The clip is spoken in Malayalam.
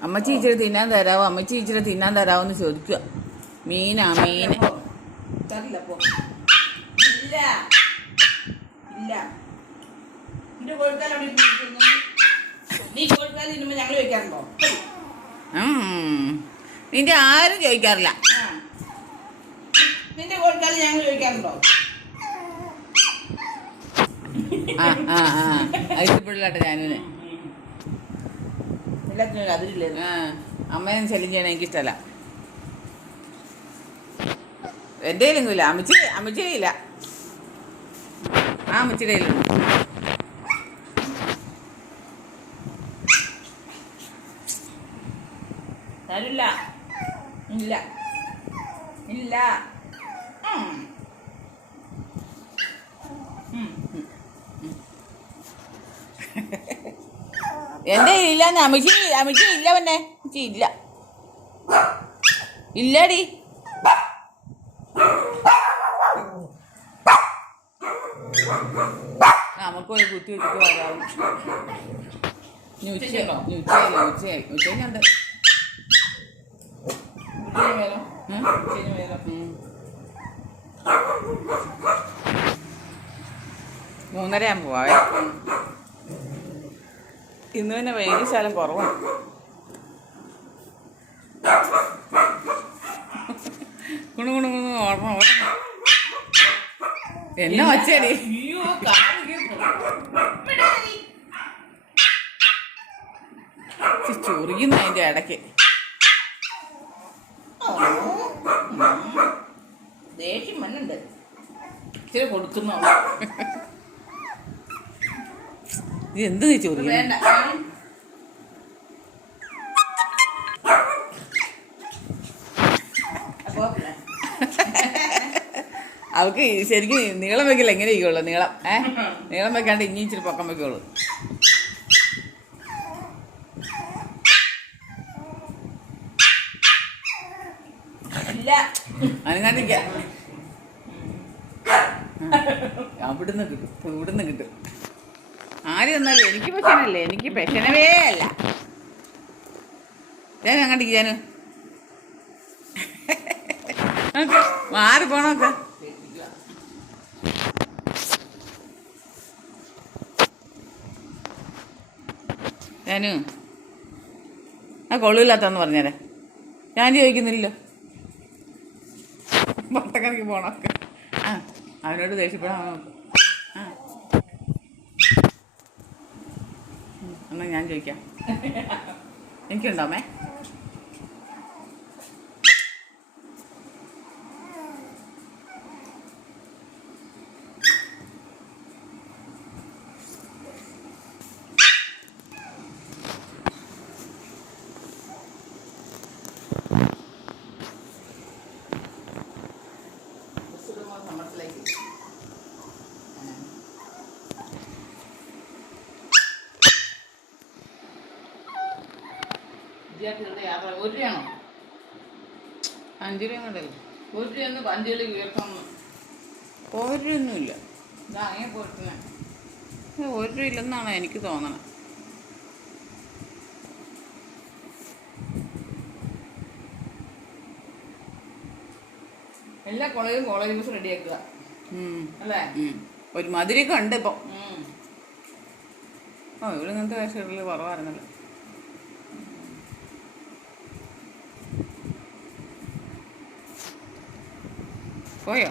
അമ്മച്ചി ഇച്ചിരി തിന്നാൻ തരാവോ? അമ്മച്ചി ഇച്ചിരി തിന്നാൻ തരാവോ എന്ന് ചോദിക്കുക. മീനാ മീൻ തരില്ല ഇല്ല. ഇല്ല. നിന്റെ കോഴിക്കാൽ അവിടെ ഇരുന്ന് തിന്നുന്നു. നീ കോഴിക്കാൽ തിന്നുമ്പോ ഞങ്ങൾ വെക്കാറുണ്ടോ നിന്റെ ആരും ചോദിക്കാറില്ല. നിന്റെ കോഴിക്കാൽ ഞങ്ങൾ ചോദിക്കാറുണ്ടോ ആ ആ ആ. അയച്ചപ്പിള്ളാട്ടെ ഞാനിന് എല്ലാത്തിനും അതിരില്ലേ അമ്മയും ശല്യം എനിക്കിഷ്ടല്ല എനിക്കിഷ്ടമല്ല. എന്റെ കയ്യിലൊന്നുമില്ല അമ്മച്ചി അമ്മച്ചിയുടെ കയ്യില്ല ആ അമ്മച്ചിയുടെ കയ്യിലുണ്ട്. തരില്ല. ഇല്ല. ഇല്ല. ഉം. ഉം. എന്റെ ഇല്ല അമിഷി അമിഷി ഇല്ല. പിന്നെ ഇല്ല ഇല്ലടി. നമുക്ക് ഒരു കുത്തി വെച്ചിട്ട് വരാം. ഉച്ചയായി ഉച്ചയായി ഉച്ചയ്ക്കുണ്ട് മൂന്നര ഞാൻ പോവാവേ ഇന്ന് പിന്നെ വെയിൽ ശാലം കുറവാണ് കുണു കുണു കുണു ഓർമ്മ ഓർമ്മ. എന്നെ. ചൊറിയുന്നു അതിന്റെ ഇടയ്ക്ക്. ദേഷ്യം മണ്ണുണ്ട് ഇച്ചിരി കൊടുക്കുന്നു? ഇത് എന്ത് നീ അവൾക്ക് ശരിക്കും നീളം വെക്കില്ല എങ്ങനെ ഇരിക്കുള്ളൂ? നീളം ഏ? നീളം വെക്കാണ്ട് ഇനി ഇച്ചിരി പൊക്കം വെക്കുള്ളൂ. അനങ്ങാണ്ടിരിക്ക അവിടുന്ന് കിട്ടും. ഇവിടുന്ന് കിട്ടും. ആര് തന്നാലും എനിക്ക് പെഷനല്ലേ എനിക്ക് പെഷനവേ അല്ല. ഞാൻ മാറി പോണോക്കെ ഞാനു ആ കൊള്ളില്ലാത്തന്ന് പറഞ്ഞേരെ. ഞാൻ ചോദിക്കുന്നില്ലല്ലോ. പത്തക്കണക്ക് പോണൊക്കെ ആ അവനോട് ദേഷ്യപ്പെടാൻ നോക്ക് ആ ഉം, എന്നാ ഞാൻ ചോദിക്കാം എനിക്കുണ്ടോ അമ്മേ വിദ്യാർത്ഥികളുടെ യാത്ര. ഒരു രൂപയാണോ അഞ്ചു രൂപ കൊണ്ടല്ലേ ഒരു രൂപയൊന്ന് പഞ്ചുകളി ഉയർത്തണം. ഒരു രൂപയൊന്നുമില്ല ഇതാ അങ്ങനെ ഇത് ഒരു രൂപ ഇല്ലെന്നാണ് എനിക്ക് തോന്നണം. എല്ലാ കോളേജും കോളേജ് ബസ് റെഡിയാക്കുക. ആക്കുക അല്ലേ? ഉം. ഒരു മധുരമൊക്കെ ഉണ്ട് ഇപ്പം. ഓ ഇവിടെ ഇങ്ങനത്തെ കാശുകളിൽ കുറവായിരുന്നല്ലോ. പോയോ?